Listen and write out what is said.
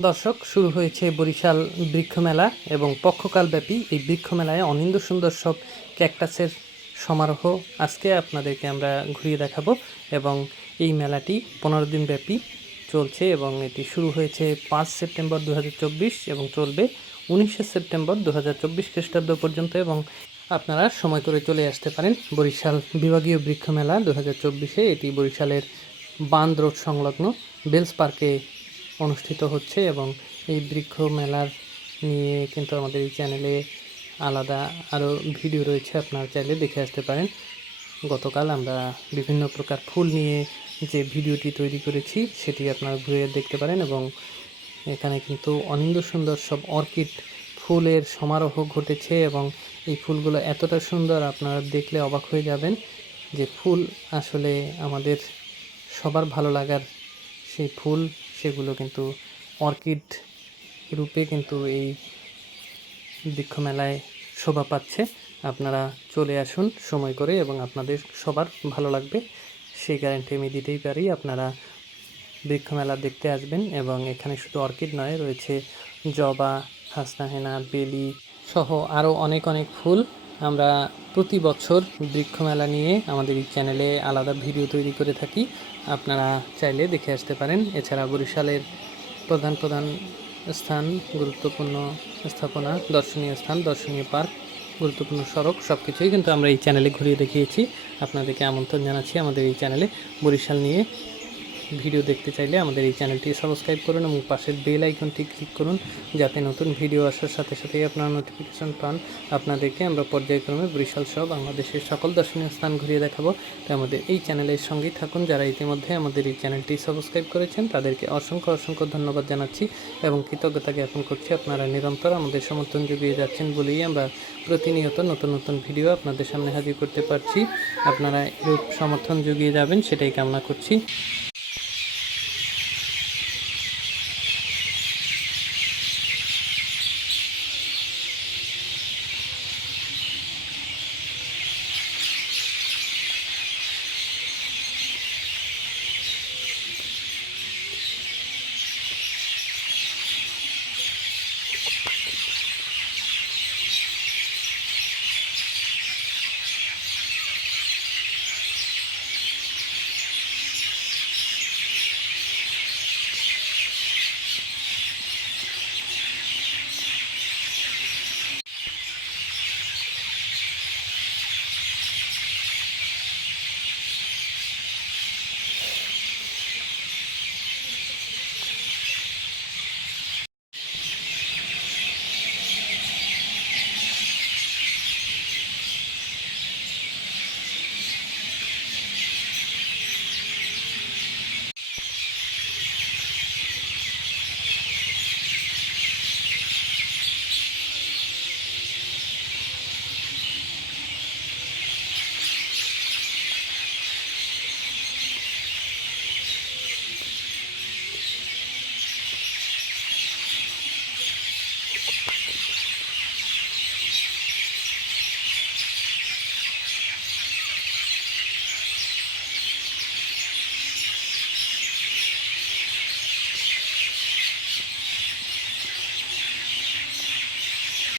দর্শক, শুরু হয়েছে বরিশাল বৃক্ষমেলা এবং পক্ষকালব্যাপী এই বৃক্ষ মেলায় অনিন্দ সুন্দর সব ক্যাকটাসের সমারোহ। আজকে আপনাদেরকে আমরা ঘুরিয়ে দেখাবো এবং এই মেলাটি পনেরো দিন ব্যাপী চলছে এবং এটি শুরু হয়েছে পাঁচ সেপ্টেম্বর দু হাজার চব্বিশ এবং চলবে উনিশে সেপ্টেম্বর দু হাজার চব্বিশ খ্রিস্টাব্দ পর্যন্ত এবং আপনারা সময় করে চলে আসতে পারেন বরিশাল বিভাগীয় বৃক্ষ মেলা দু হাজার চব্বিশে। এটি বরিশালের বান্দ রোড সংলগ্ন বেলস পার্কে অনুষ্ঠিত হচ্ছে এবং এই বৃক্ষ মেলার নিয়ে কিন্তু আমাদের এই চ্যানেলে আলাদা আরও ভিডিও রয়েছে, আপনারা চাইলে দেখে আসতে পারেন। গতকাল আমরা বিভিন্ন প্রকার ফুল নিয়ে যে ভিডিওটি তৈরি করেছি, সেটি আপনারা ঘুরে দেখতে পারেন এবং এখানে কিন্তু অনিন্দ সুন্দর সব অর্কিড ফুলের সমারোহ ঘটেছে এবং এই ফুলগুলো এতটা সুন্দর আপনারা দেখলে অবাক হয়ে যাবেন যে ফুল আসলে আমাদের সবার ভালো লাগার সেই ফুল সেগুলো কিন্তু অর্কিড রূপে কিন্তু এই বৃক্ষ মেলায় শোভা পাচ্ছে। আপনারা চলে আসুন সময় করে এবং আপনাদের সবার ভালো লাগবে। সেই গ্যারান্টি আমি দিতেই পারি। আপনারা বৃক্ষ মেলা দেখতে আসবেন এবং এখানে শুধু অর্কিড নয়, রয়েছে জবা, হাসনাহেনা, বেলি সহ আরও অনেক অনেক ফুল। আমরা প্রতি বছর বৃক্ষ মেলা নিয়ে আমাদের এই চ্যানেলে আলাদা ভিডিও তৈরি করে থাকি। আপনারা চাইলে দেখে আসতে পারেন। এছাড়া বরিশালের প্রধান প্রধান স্থান, গুরুত্বপূর্ণ স্থাপনা, দর্শনীয় স্থান, দর্শনীয় পার্ক, গুরুত্বপূর্ণ সড়ক সব কিছুই কিন্তু আমরা এই চ্যানেলে ঘুরিয়ে দেখিয়েছি। আপনাদেরকে আমন্ত্রণ জানাচ্ছি আমাদের এই চ্যানেলে বরিশাল নিয়ে। ভিডিও দেখতে চাইলে আমাদের এই চ্যানেলটি সাবস্ক্রাইব করুন এবং পাশের বেল আইকনটি ক্লিক করুন যাতে নতুন ভিডিও আসার সাথে সাথেই আপনারা নোটিফিকেশন পান। আপনাদেরকে আমরা পর্যায়ক্রমে বরিশাল সহ বাংলাদেশের সকল দর্শনীয় স্থান ঘুরিয়ে দেখাবো। তাই আমাদের এই চ্যানেলের সঙ্গেই থাকুন। যারা ইতিমধ্যে আমাদের এই চ্যানেলটি সাবস্ক্রাইব করেছেন, তাদেরকে অসংখ্য অসংখ্য ধন্যবাদ জানাচ্ছি এবং কৃতজ্ঞতা জ্ঞাপন করছি। আপনারা নিরন্তর আমাদের সমর্থন জুগিয়ে যাচ্ছেন বলেই আমরা প্রতিনিয়ত নতুন নতুন ভিডিও আপনাদের সামনে হাজির করতে পারছি। আপনারা এরূপ সমর্থন জুগিয়ে যাবেন, সেটাই কামনা করছি।